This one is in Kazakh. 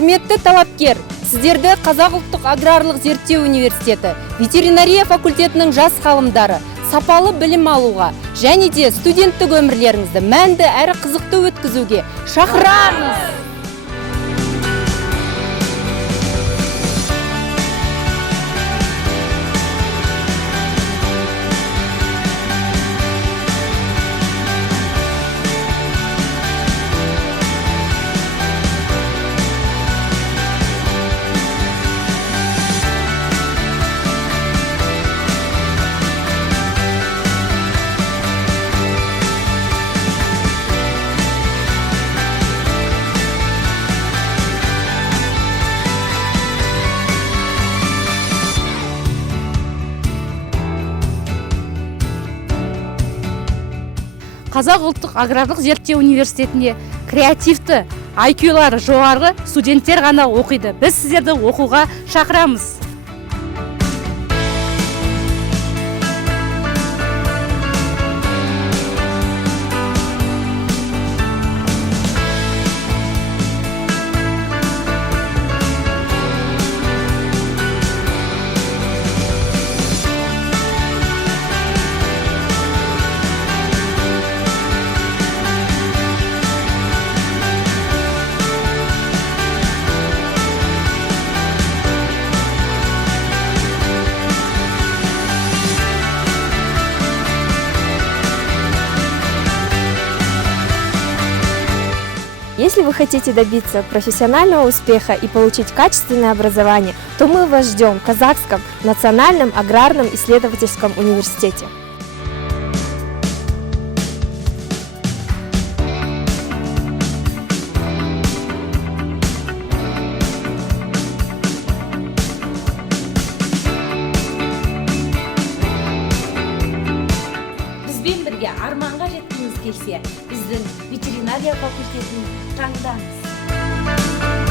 Құрметті талапкер, сіздерді Қазақ ұлттық аграрлық зерттеу университеті, ветеринария факультетінің жас ғалымдары сапалы білім алуға және де студенттік өмірлеріңізді мәнді әрі қызықты өткізуге шақырамыз. Қазақ ұлттық аграрлық зерттеу университетінде креативті, IQ-лары жоғары студенттер ғана оқиды. Біз сіздерді оқуға шақырамыз. Если вы хотите добиться профессионального успеха и получить качественное образование, то мы вас ждем в Казахском национальном аграрном исследовательском университете. Бізбен бірге арманға жеткіңіз келсе, біздің ветеринария факультетін таңдаңыз.